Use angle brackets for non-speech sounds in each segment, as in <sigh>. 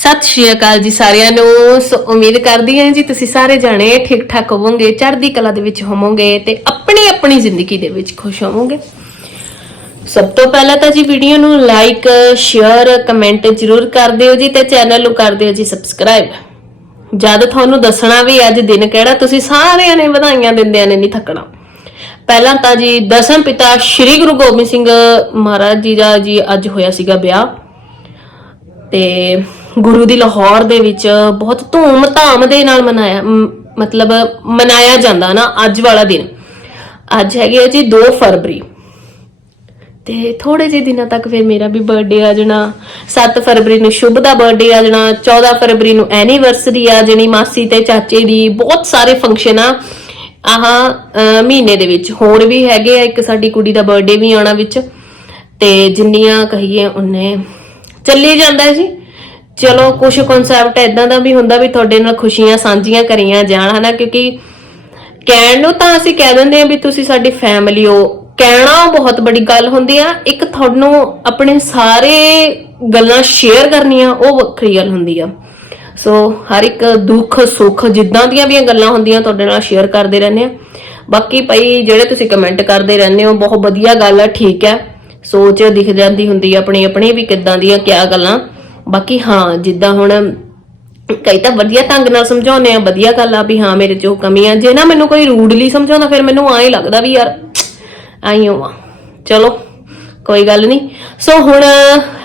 ਸਤਿ ਸ਼੍ਰੀ ਅਕਾਲ ਜੀ ਸਾਰਿਆਂ ਨੂੰ। ਸੋ ਉਮੀਦ ਕਰਦੀ ਹਾਂ ਜੀ ਤੁਸੀਂ ਸਾਰੇ ਜਾਣੇ ਠੀਕ ਠਾਕ ਹੋਵੋਗੇ, ਚੜ੍ਹਦੀ ਕਲਾ ਦੇ ਵਿੱਚ ਹੋਵੋਗੇ ਤੇ ਆਪਣੀ ਆਪਣੀ ਜ਼ਿੰਦਗੀ ਦੇ ਵਿੱਚ ਖੁਸ਼ ਹੋਵੋਗੇ। ਸਭ ਤੋਂ ਪਹਿਲਾਂ ਤਾਂ ਜੀ ਵੀਡੀਓ ਨੂੰ ਲਾਈਕ ਸ਼ੇਅਰ ਕਮੈਂਟ ਜ਼ਰੂਰ ਕਰ ਦਿਓ ਜੀ ਤੇ ਚੈਨਲ ਨੂੰ ਕਰ ਦਿਓ ਜੀ ਸਬਸਕ੍ਰਾਈਬ ਜਦ ਤੁਹਾਨੂੰ ਦੱਸਣਾ ਵੀ ਅੱਜ ਦਿਨ ਕਿਹੜਾ, ਤੁਸੀਂ ਸਾਰਿਆਂ ਨੇ ਵਧਾਈਆਂ ਦਿੰਦਿਆਂ ਨੇ ਨਹੀਂ ਥੱਕਣਾ। ਪਹਿਲਾਂ ਤਾਂ ਜੀ ਦਸਮ ਪਿਤਾ ਸ੍ਰੀ ਗੁਰੂ ਗੋਬਿੰਦ ਸਿੰਘ ਮਹਾਰਾਜ ਜੀ ਦਾ ਜੀ ਅੱਜ ਹੋਇਆ ਸੀਗਾ ਵਿਆਹ। ਤੇ ਗੁਰੂ ਦੀ ਲਾਹੌਰ ਦੇ ਵਿੱਚ ਬਹੁਤ ਧੂਮ-ਧਾਮ ਦੇ ਨਾਲ ਮਨਾਇਆ ਮਤਲਬ ਮਨਾਇਆ ਜਾਂਦਾ ਨਾ ਅੱਜ ਵਾਲਾ ਦਿਨ। ਅੱਜ ਹੈਗੇ ਆ ਜੀ 2 ਫਰਵਰੀ। ਤੇ ਥੋੜੇ ਜਿਹੇ ਦਿਨਾਂ ਤੱਕ ਫਿਰ ਮੇਰਾ ਵੀ ਬਰਥਡੇ ਆ ਜਾਣਾ। 7 ਫਰਵਰੀ ਨੂੰ ਸ਼ੁਭ ਦਾ ਬਰਥਡੇ ਆ ਜਾਣਾ। 14 ਫਰਵਰੀ ਨੂੰ ਐਨੀਵਰਸਰੀ ਆ ਜਾਣੀ ਮਾਸੀ ਤੇ ਚਾਚੇ ਦੀ। ਬਹੁਤ ਸਾਰੇ ਫੰਕਸ਼ਨ ਆ। ਆਹ ਮਹੀਨੇ ਦੇ ਵਿੱਚ। ਹੋਰ ਵੀ ਹੈਗੇ ਆ। ਇੱਕ ਸਾਡੀ ਕੁੜੀ ਦਾ ਬਰਥਡੇ ਵੀ ਆਉਣਾ ਵਿੱਚ। ਤੇ ਜਿੰਨੀਆਂ ਕਹੀਏ ਉਹਨੇ, ਚੱਲੀ ਜਾਂਦਾ ਜੀ। ਚਲੋ ਕੁਝ ਕਨਸੈਪਟ ਇਦਾਂ ਦਾ ਵੀ ਹੁੰਦਾ ਵੀ ਤੁਹਾਡੇ ਨਾਲ ਖੁਸ਼ੀਆਂ ਸਾਂਝੀਆਂ ਕਰੀਆਂ ਜਾਣ, ਹਨਾ? ਕਿਉਂਕਿ ਕਹਿਣ ਨੂੰ ਤਾਂ ਅਸੀਂ ਕਹਿ ਦਿੰਦੇ ਆ ਵੀ ਤੁਸੀਂ ਸਾਡੀ ਫੈਮਿਲੀ ਹੋ। ਕਹਿਣਾ ਬਹੁਤ ਬੜੀ ਗੱਲ ਹੁੰਦੀ ਆ। ਇੱਕ ਤੁਹਾਨੂੰ ਆਪਣੇ ਸਾਰੇ ਗੱਲਾਂ ਸ਼ੇਅਰ ਕਰਨੀਆਂ, ਉਹ ਵੱਖਰੀ ਗੱਲ ਹੁੰਦੀ ਆ। ਸੋ ਹਰ ਇੱਕ ਦੁੱਖ, ਸੁੱਖ ਜਿੱਦਾਂ ਦੀਆਂ ਵੀ ਗੱਲਾਂ ਹੁੰਦੀਆਂ, ਤੁਹਾਡੇ ਨਾਲ ਸ਼ੇਅਰ ਕਰਦੇ ਰਹਿੰਦੇ ਆ। ਬਾਕੀ ਭਾਈ, ਜਿਹੜੇ ਤੁਸੀਂ ਕਮੈਂਟ ਕਰਦੇ ਰਹਿੰਦੇ ਹੋ, ਬਹੁਤ ਵਧੀਆ ਗੱਲ ਆ, ਠੀਕ ਹੈ ਸੋਚ ਦਿਖ ਜਾਂਦੀ ਹੁੰਦੀ ਆਪਣੀ ਆਪਣੀ ਵੀ ਕਿੱਦਾਂ ਦੀਆਂ ਕਿਆ ਗੱਲਾਂ। ਬਾਕੀ ਹਾਂ ਜਿੱਦਾਂ ਹੁਣ ਕਈ ਤਾਂ ਵਧੀਆ ਢੰਗ ਨਾਲ ਸਮਝਾਉਂਦੇ ਆ ਵਧੀਆ ਗੱਲ ਆ ਵੀ ਹਾਂ ਮੇਰੇ ਚ ਕਮੀਆਂ ਜੇ ਨਾ ਮੈਨੂੰ ਕੋਈ ਰੂਡਲੀ ਸਮਝਾਉਂਦਾ ਫਿਰ ਮੈਨੂੰ ਐਂ ਲੱਗਦਾ ਵੀ ਯਾਰ ਆਈ ਹੋਵਾਂ ਚਲੋ ਕੋਈ ਗੱਲ ਨਹੀਂ। ਸੋ ਹੁਣ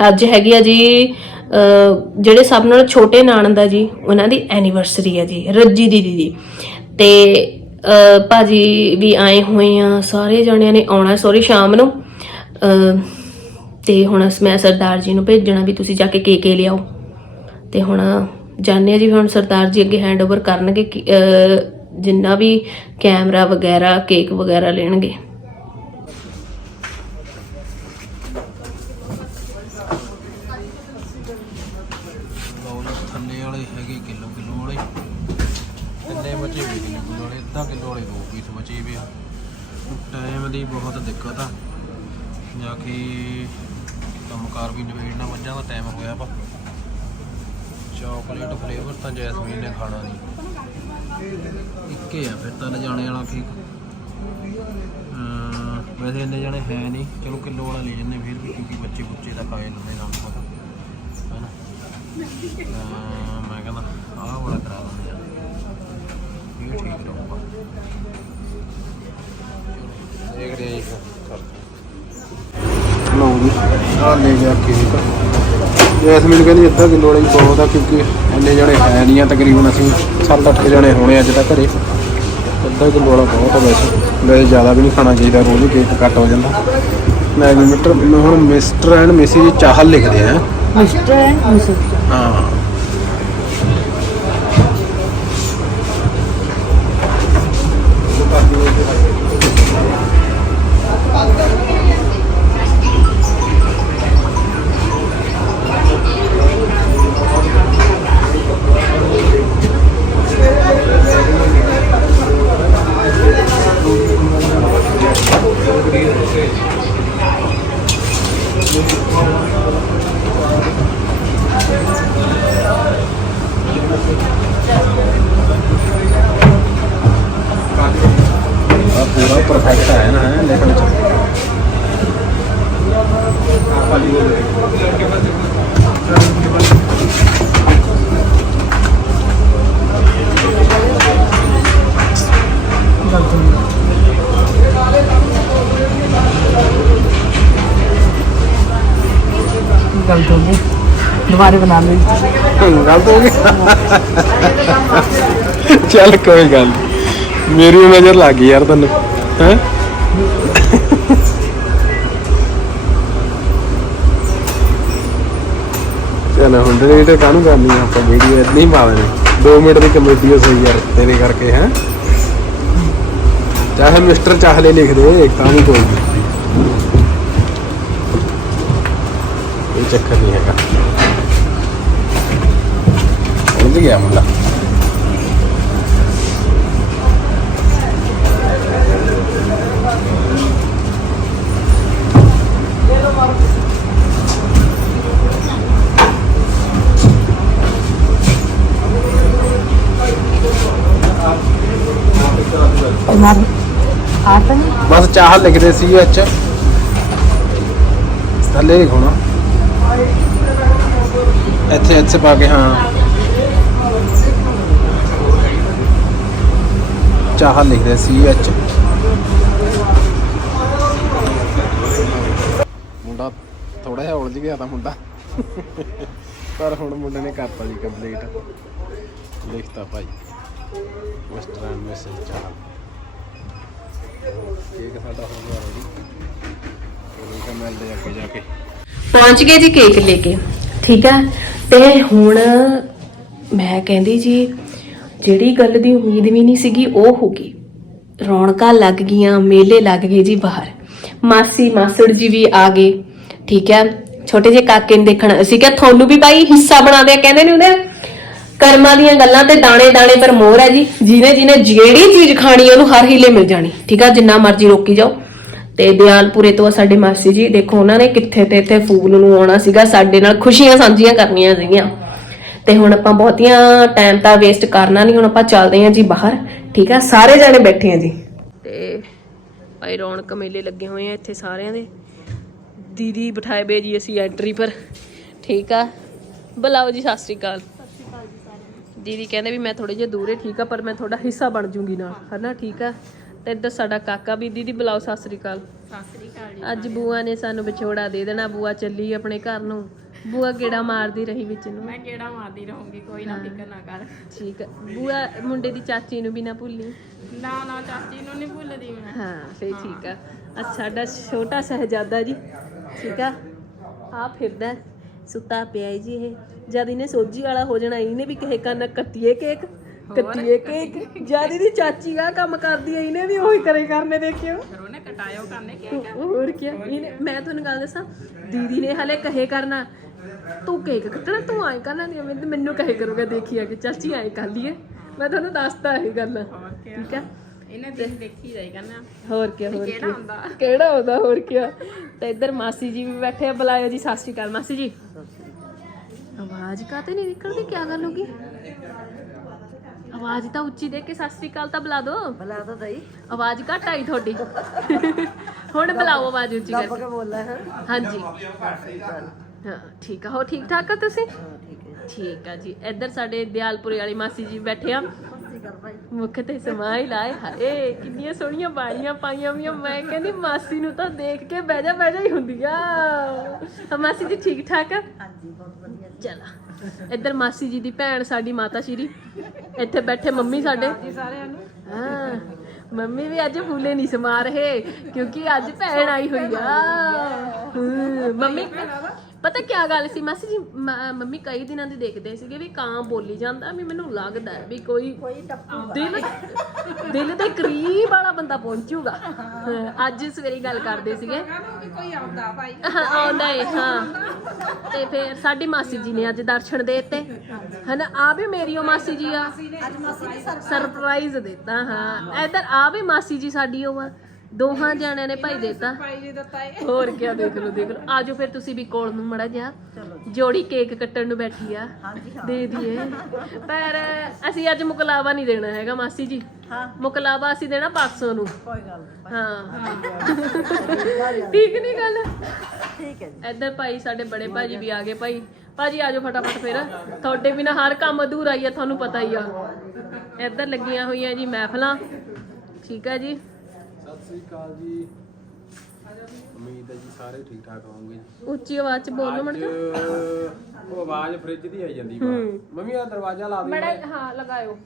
ਅੱਜ ਹੈਗੀ ਆ ਜੀ ਅਹ, ਜਿਹੜੇ ਸਭ ਨਾਲ ਛੋਟੇ ਨਾਨਦ ਆ ਜੀ ਉਹਨਾਂ ਦੀ ਐਨੀਵਰਸਰੀ ਆ ਜੀ ਰੱਜੀ ਦੀਦੀ ਦੀ। ਤੇ ਅਹ, ਭਾਜੀ ਵੀ ਆਏ ਹੋਏ ਆ ਸਾਰੇ ਜਣਿਆਂ ਨੇ ਆਉਣਾ ਸੋਰੀ ਸ਼ਾਮ ਨੂੰ। ਅਹ, ਤੇ ਹੁਣ ਮੈਂ ਸਰਦਾਰ ਜੀ ਨੂੰ ਭੇਜਣਾ ਵੀ ਤੁਸੀਂ ਜਾ ਕੇ ਕੇਕੇ ਲਿਆਓ। ਤੇ ਹੁਣ ਜਾਣਿਆ ਜੀ, ਹੁਣ ਸਰਦਾਰ ਜੀ ਅੱਗੇ ਹੈਂਡਓਵਰ ਕਰਨਗੇ ਜਿੰਨਾ ਵੀ ਕੈਮਰਾ ਵਗੈਰਾ ਕੇਕ ਵਗੈਰਾ ਲੈਣਗੇ। ਥੱਲੇ ਵਾਲੇ ਹੈਗੇ ਕਿਲੋ ਕਿਲੋ ਵਾਲੇ। ਤਿੰਨੇ ਬਚੇ ਵੀ ਕਿਲੋ ਵਾਲੇ? ਅੱਧਾ ਕਿਲੋ ਵਾਲੇ ਦੋ ਪੀਸ ਬਚੇ ਵੀ ਟਾਈਮ ਦੀ ਬਹੁਤ ਦਿੱਕਤ ਆ। ਜਾ ਕੇ ਕੰਮਕਾਰ ਵੀ ਨਿਬੇੜਨਾ ਮੱਝਾਂ ਦਾ ਟਾਈਮ ਹੋਇਆ ਵਾ। ਚਾਕਲੇਟ ਫਲੇਵਰ ਤਾਂ ਜੈਸਮੀਨ ਨੇ ਖਾਣਾ ਨਹੀਂ ਇੱਕੇ ਆ ਫਿਰ ਤਾਂ ਲਿਜਾਣੇ ਵਾਲਾ ਠੀਕ ਵੈਸੇ ਇੰਨੇ ਜਾਣੇ ਹੈ ਨਹੀਂ ਚਲੋ ਕਿਲੋ ਵਾਲਾ ਲੈ ਜੰਨੇ ਫਿਰ ਵੀ ਕਿਉਂਕਿ ਬੱਚੇ ਬੁੱਚੇ ਦਾ ਖਾਏ ਲੈਂਦੇ ਨਾਲ ਪਤਾ। ਹੈਨਾ? ਅਹ ਮੈਂ ਕਹਿੰਦਾ, ਆਹ ਵਾਲਾ ਕਰਾ ਦਿੰਦੇ ਆ ਇਹ ਠੀਕ ਰਹੂਗਾ ਚਲੋ ਦੇਖਦੇ ਆ ਜੀ ਫਿਰ ਕਰਦੇ ਲਓ ਜੀ ਆਹ ਲੈ ਗਿਆ ਕੇਕ ਜੈਸਮੀਨ ਕਹਿੰਦੀ ਅੱਧਾ ਕਿਲੋ ਵਾਲਾ ਬਹੁਤ ਆ ਕਿਉਂਕਿ ਇੰਨੇ ਜਣੇ ਹੈ ਨਹੀਂ ਆ, ਤਕਰੀਬਨ ਅਸੀਂ 7-8 ਜਣੇ ਹੋਣੇ ਅੱਜ ਤਾਂ ਘਰੇ। ਅੱਧਾ ਕਿਲੋ ਵਾਲਾ ਬਹੁਤ ਆ ਵੈਸੇ। ਵੈਸੇ ਜ਼ਿਆਦਾ ਵੀ ਨਹੀਂ ਖਾਣਾ ਚਾਹੀਦਾ ਰੋਜ਼, ਕੇਕ ਕੱਟ ਹੋ ਜਾਂਦਾ। ਮੈਂ ਹੁਣ ਮਿਸਟਰ ਐਂਡ ਮਿਸਿਸ ਚਾਹਲ ਲਿਖਦੇ ਆ। Mister and Mrs. ਗਲਤ ਹੋ ਗਈ ਦੁਬਾਰੇ ਬਣਾ ਲਈ। ਗਲਤ ਹੋ ਗਿਆ ਚੱਲ ਕੋਈ ਗੱਲ ਮੇਰੀ ਨਜ਼ਰ ਲੱਗ ਗਈ ਯਾਰ ਤੈਨੂੰ। ਹੈ? ਚਲ ਹੁਣ ਡਿਲੀਟ ਕਾਹਨੂੰ ਕਰਨੀ ਆਪਾਂ ਵੀਡੀਓ ਇਦਾਂ ਹੀ ਪਾ ਦੇਣੀ। 2 ਮਿੰਟ ਦੀ ਕਮੇਡੀ ਹੋ ਸਹੀ ਯਾਰ, ਤੇਰੇ ਕਰਕੇ, ਹੈ? ਚਾਹੇ ਮਿਸਟਰ ਚਾਹਲੇ ਲਿਖ ਦੇ ਤਾਂ ਵੀ ਕੋਈ ਨਹੀਂ ਚੱਕਰ ਨਹੀਂ ਹੈਗਾ। ਉਲਝ ਗਿਆ ਮੁੰਡਾ? ਬਸ ਚਾਹ ਲਿਖ ਰਹੇ ਸੀ ਵਿੱਚ ਥੱਲੇ ਹੋਣਾ ਇੱਥੇ ਇੱਥੇ ਪਾ ਕੇ, ਹਾਂ। ਚਾਹ ਲਿਖਦੇ ਸੀ ਅੱਜ ਮੁੰਡਾ ਥੋੜਾ ਜਿਹਾ ਉਲਝ ਗਿਆ ਤਾਂ ਮੁੰਡਾ। ਪਰ ਹੁਣ ਮੁੰਡੇ ਨੇ ਕਰਤਾ ਜੀ ਕੰਪਲੀਟ ਲਿਖਤਾ ਭਾਈ। ਵੈਸਟਰਨ ਮੈਸੇਜ ਚਾਹ ਕੇਕ ਸਾਡਾ ਹੋ ਗਿਆ ਰੈਡੀ ਉਹ ਕਾ ਮਿਲਦੇ ਅੱਗੇ ਜਾ ਕੇ। ਪਹੁੰਚ ਗਏ ਜੀ ਕੇਕ ਲੈ ਕੇ। ਠੀਕ ਹੈ ਤੇ ਹੁਣ ਮੈਂ ਕਹਿੰਦੀ ਜੀ, ਜਿਹੜੀ ਗੱਲ ਦੀ ਉਮੀਦ ਵੀ ਨਹੀਂ ਸੀਗੀ, ਉਹ ਹੋ ਗਈ। ਰੌਣਕਾਂ ਲੱਗ ਗਈਆਂ, ਮੇਲੇ ਲੱਗ ਗਏ ਜੀ ਬਾਹਰ। ਮਾਸੀ ਮਾਸੜ ਜੀ ਵੀ ਆ ਗਏ, ਠੀਕ ਹੈ। ਛੋਟੇ ਜਿਹੇ ਕਾਕੇ ਨੂੰ ਦੇਖਣ, ਅਸੀਂ ਕਿਹਾ ਤੁਹਾਨੂੰ ਵੀ ਭਾਈ ਹਿੱਸਾ ਬਣਾ ਦੇ ਕਹਿੰਦੇ ਨੇ ਉਹਦੇ ਕਰਮਾਂ ਦੀਆਂ ਗੱਲਾਂ ਤੇ ਦਾਣੇ ਦਾਣੇ ਪਰ ਮੋਹਰ ਹੈ ਜੀ। ਜਿਹਨੇ ਜਿਹਨੇ ਜਿਹੜੀ ਚੀਜ਼ ਖਾਣੀ ਉਹਨੂੰ ਹਰ ਹੀਲੇ ਮਿਲ ਜਾਣੀ। ਠੀਕ ਆ, ਜਿੰਨਾ ਮਰਜ਼ੀ ਰੋਕੀ ਜਾਓ। ਤੇ ਦਿਆਲਪੁਰੇ ਤੋਂ ਆ ਸਾਡੇ ਮਾਸੀ ਜੀ, ਦੇਖੋ ਉਹਨਾਂ ਨੇ ਕਿੱਥੇ ਤੇ ਇੱਥੇ ਫੂਲ ਨੂੰ ਆਉਣਾ ਸੀਗਾ, ਸਾਡੇ ਨਾਲ ਖੁਸ਼ੀਆਂ ਸਾਂਝੀਆਂ ਕਰਨੀਆਂ ਸੀਗੀਆਂ। ਤੇ ਹੁਣ ਆਪਾਂ ਬਹੁਤੀਆਂ ਟਾਈਮ ਤਾਂ ਵੇਸਟ ਕਰਨਾ ਨਹੀਂ ਹੁਣ ਆਪਾਂ ਚੱਲਦੇ ਹਾਂ ਜੀ ਬਾਹਰ, ਠੀਕ ਆ? ਸਾਰੇ ਜਾਣੇ ਬੈਠੇ ਆ ਜੀ। ਤੇ ਭਾਈ ਰੌਣਕ ਮੇਲੇ ਲੱਗੇ ਹੋਏ ਆ ਇੱਥੇ ਸਾਰਿਆਂ ਦੇ। ਦੀਦੀ ਬਿਠਾਏ ਬੇ ਜੀ ਅਸੀਂ ਐਂਟਰੀ ਪਰ, ਠੀਕ ਆ? ਬੁਲਾਓ ਜੀ, ਸਤਿ ਸ਼੍ਰੀ ਅਕਾਲ। ਦੀਦੀ ਕਹਿੰਦੇ ਵੀ ਮੈਂ ਥੋੜੇ ਜਿਹਾ ਦੂਰੇ ਠੀਕ ਆ, ਪਰ ਮੈਂ ਤੁਹਾਡਾ ਹਿੱਸਾ ਬਣ ਜੂੰਗੀ ਨਾਲ, ਹਨਾ, ਠੀਕ ਆ? ਤੇ ਇੱਧਰ ਸਾਡਾ ਕਾਕਾ ਵੀ ਦੀਦੀ ਬੁਲਾਓ ਸਤਿ ਸ਼੍ਰੀ ਅਕਾਲ। ਸਤਿ ਸ਼੍ਰੀ ਅਕਾਲ ਅੱਜ ਬੂਆ ਨੇ ਸਾਨੂੰ ਵਿਛੋੜਾ ਦੇ ਦੇਣਾ ਬੂਆ ਚੱਲੀ ਆਪਣੇ ਘਰ ਨੂੰ। ਬੂਆ ਗੇੜਾ ਮਾਰਦੀ ਰਹੀ ਵਿੱਚ ਨੂੰ। ਮੈਂ ਕਿਹੜਾ ਮਾਰਦੀ ਰਹੂੰਗੀ ਕੋਈ ਨਾ ਫਿਕਰ ਨਾ ਕਰ। ਠੀਕ ਆ। ਬੂਆ ਮੁੰਡੇ ਦੀ ਚਾਚੀ ਨੂੰ ਵੀ ਨਾ ਭੁੱਲੀ। ਨਾ ਨਾ ਚਾਚੀ ਨੂੰ ਨਹੀਂ ਭੁੱਲਦੀ ਮੈਂ। ਹਾਂ ਫੇ ਠੀਕ ਆ। ਅੱਜ ਸਾਡਾ ਛੋਟਾ ਸਹਜਾਦਾ ਜੀ। ਠੀਕ ਆ। ਆ ਫਿਰਦਾ ਹੈ, ਸੁੱਤਾ ਪਿਆ ਹੈ ਜੀ ਇਹ। ਜਦ ਇਹਨੇ ਸੋਜੀ ਵਾਲਾ ਹੋ ਜਾਣਾ ਇਹਨੇ ਵੀ ਕਹੇ ਕੰਨ ਕੱਟੀਏ ਕੇਕ। ਕੱਟੀਏ ਕੇਕ ਜਦ ਇਹਦੀ ਚਾਚੀ ਆ ਕੰਮ ਕਰਦੀ ਹੈ ਇਹਨੇ ਵੀ ਉਹੀ ਕਰੇ ਕਰਨੇ ਦੇਖਿਓ। ਫਿਰ ਉਹਨੇ ਕਟਾਇਓ ਕਰਨੇ ਕਿ ਹੋਰ ਕੀ ਇਹਨੇ ਮੈਂ ਤੁਹਾਨੂੰ ਗੱਲ ਦੱਸਾਂ ਦੀਦੀ ਨੇ ਹਲੇ ਕਹੇ ਕਰਨਾ ਤੂੰ ਕੇਕ ਕੱਟਣਾ ਤੂੰ ਆਏ ਕਰਨਾ ਨਹੀਂ ਮੈਨੂੰ ਮੈਨੂੰ ਕਹੇ ਕਰੂਗਾ ਦੇਖੀ ਆ ਕਿ ਚਾਚੀ ਆਏ ਕਰ ਲਈਏ। ਮੈਂ ਤੁਹਾਨੂੰ ਦੱਸਦਾ ਇਹ ਗੱਲ। ਠੀਕ ਆ? ਇਹਨੇ ਦੇਖੀ ਜਾਏਗਾ ਨਾ ਹੋਰ ਕੀ ਹੋਰ ਕਿਹੜਾ ਕੀ ਹੁੰਦਾ ਕਿਹੜਾ ਹੁੰਦਾ ਹੋਰ ਕੀ ਤੇ ਇੱਧਰ ਮਾਸੀ ਜੀ ਵੀ ਬੈਠੇ ਆ ਬੁਲਾਇਓ ਜੀ ਸਤਿ ਸ਼੍ਰੀ ਅਕਾਲ ਮਾਸੀ ਜੀ। ਆਵਾਜ਼ ਕਾਤੇ ਨਹੀਂ ਨਿਕਲਦੀ ਕੀ ਗੱਲ ਹੋ ਗਈ? ਆਵਾਜ਼ ਤਾਂ ਉੱਚੀ ਦੇ ਕੇ ਸਤਿ ਸ਼੍ਰੀ ਅਕਾਲ ਤਾਂ ਬੁਲਾ ਦਿਓ ਬੁਲਾ ਤਾਂ ਦਈ। ਆਵਾਜ਼ ਘੱਟ ਆਈ ਤੁਹਾਡੀ। ਹੁਣ ਬੁਲਾਓ ਆਵਾਜ਼ ਉੱਚੀ ਕਰਕੇ। ਕੇ ਬੋਲ ਹੈ ਹਾਂਜੀ। ਹਾਂ ਠੀਕ ਆ। ਹੋ ਠੀਕ ਠਾਕ ਆ ਤੁਸੀਂ? ਠੀਕ ਹੈ। ਠੀਕ ਆ ਜੀ। ਇੱਧਰ ਸਾਡੇ ਦਿਆਲਪੁਰੇ ਵਾਲੀ ਮਾਸੀ ਜੀ ਬੈਠੇ ਆ। ਮੁੱਖ ਤੇ ਸਮਾਈ ਲਾਏ। ਹਾਏ ਕਿੰਨੀਆਂ ਸੋਹਣੀਆਂ ਬਾਲੀਆਂ ਪਾਈਆਂ ਵੀਆਂ ਮੈਂ ਕਹਿੰਦੀ ਮਾਸੀ ਨੂੰ ਤਾਂ ਦੇਖ ਕੇ ਬਹਿ ਜਾ ਬਹਿ ਜਾ ਹੀ ਹੁੰਦੀ ਆ। ਹਾਂ, ਮਾਸੀ ਜੀ ਠੀਕ ਠਾਕ ਆ? ਹਾਂਜੀ ਬਹੁਤ ਵਧੀਆ। ਚਲਾ। ਇੱਧਰ ਮਾਸੀ ਜੀ ਦੀ ਭੈਣ ਸਾਡੀ ਮਾਤਾ ਸ਼੍ਰੀ। ਇੱਥੇ ਬੈਠੇ ਮੰਮੀ ਸਾਡੇ। ਸਾਰਿਆਂ ਨੂੰ। ਹਾਂ ਮੰਮੀ ਵੀ ਅੱਜ ਫੁੱਲੇ ਨਹੀਂ ਸਮਾ ਰਹੇ ਕਿਉਂਕਿ ਅੱਜ ਭੈਣ ਆਈ ਹੋਈ ਆ। ਮੰਮੀ ਪਤਾ ਕੀ ਗੱਲ ਸੀ? ਮਾਸੀ ਜੀ ਮ- ਮੰਮੀ ਕਈ ਦਿਨਾਂ ਦੀ ਦੇਖਦੇ ਸੀਗੇ ਵੀ ਕਾਂ ਬੋਲੀ ਜਾਂਦਾ ਵੀ ਮੈਨੂੰ ਲੱਗਦਾ ਹੈ ਵੀ ਕੋਈ ਕੋਈ ਟੱਪੂ ਦਿਲ ਦਿਲ ਦੇ ਕਰੀਬ ਵਾਲਾ ਬੰਦਾ ਪਹੁੰਚੂਗਾ। ਹਾਂ, ਅੱਜ ਸਵੇਰੇ ਗੱਲ ਕਰਦੇ ਸੀਗੇ। ਵੀ ਕੋਈ ਆਉਂਦਾ ਭਾਈ ਹਾਂ ਆਉਂਦਾ ਏ ਹਾਂ। ਤੇ ਫਿਰ ਸਾਡੀ ਮਾਸੀ ਜੀ ਨੇ ਅੱਜ ਦਰਸ਼ਨ ਦੇ ਦਿੱਤੇ। ਹਨਾ ਆ ਵੀ ਮੇਰੀ ਉਹ ਮਾਸੀ ਜੀ ਆ। ਅੱਜ ਮਾਸੀ ਸਰਪ੍ਰਾਈਜ਼ ਦਿੱਤਾ ਹਾਂ। ਇਧਰ ਆ ਵੀ ਮਾਸੀ ਜੀ ਸਾਡੀ ਉਹ ਆ। ਦੋਹਾਂ ਜਣਿਆਂ ਨੇ ਭਾਈ ਦਿੱਤਾ। ਭਾਈ ਜੀ ਦਿੱਤਾ ਏ ਹੋਰ ਕੀ ਦੇਖ ਲਓ ਦੇਖ ਲਓ। ਆਜੋ ਫਿਰ ਤੁਸੀਂ ਵੀ ਕੋਲ ਨੂੰ ਮੜਾ ਜਾ ਜੋੜੀ ਕੇਕ ਕੱਟਣ ਨੂੰ ਬੈਠੀ ਆ। ਦੇ ਦਈਏ। ਪਰ ਅਸੀਂ ਅੱਜ ਮੁਕਲਾਵਾ ਨਹੀਂ ਦੇਣਾ ਹੈਗਾ ਮਾਸੀ ਜੀ। ਹਾਂ। ਮੁਕਲਾਵਾ ਅਸੀਂ ਦੇਣਾ ਪਾਸੋਂ ਨੂੰ। ਕੋਈ ਗੱਲ ਹਾਂ। ਠੀਕ ਨਹੀਂ ਗੱਲ? ਠੀਕ ਹੈ ਜੀ। ਇੱਧਰ ਭਾਈ ਸਾਡੇ ਬੜੇ ਭਾਜੀ ਵੀ ਆ ਗਏ। ਭਾਈ ਭਾਜੀ ਆਜੋ ਫਟਾਫਟ ਫਿਰ। ਤੁਹਾਡੇ ਬਿਨਾ ਹਰ ਕੰਮ ਅਧੂਰਾ ਹੀ ਆ ਤੁਹਾਨੂੰ ਪਤਾ ਹੀ ਆ। ਇੱਧਰ ਲੱਗੀਆਂ ਹੋਈਆਂ ਜੀ ਮਹਿਫਲਾਂ। ਠੀਕ ਆ ਜੀ। ਸਤਿ ਸ੍ਰੀ ਅਕਾਲ ਜੀ। ਉਮੀਦ ਹੈ ਜੀ ਸਾਰੇ ਠੀਕ ਠਾਕ ਹੋਵੋਗੇ ਉੱਚੀ ਆਵਾਜ਼ ਚ ਬੋਲੋ ਮੜ ਅੱਜ ਉਹ ਆਵਾਜ਼ ਫ੍ਰਿਜ ਦੀ ਆਈ ਜਾਂਦੀ ਬਾਹਰ। ਮੰਮੀ ਆ ਦਰਵਾਜ਼ਾ ਲਾ ਦੇ ਮੜਾ ਹਾਂ ਲਗਾਇਓ।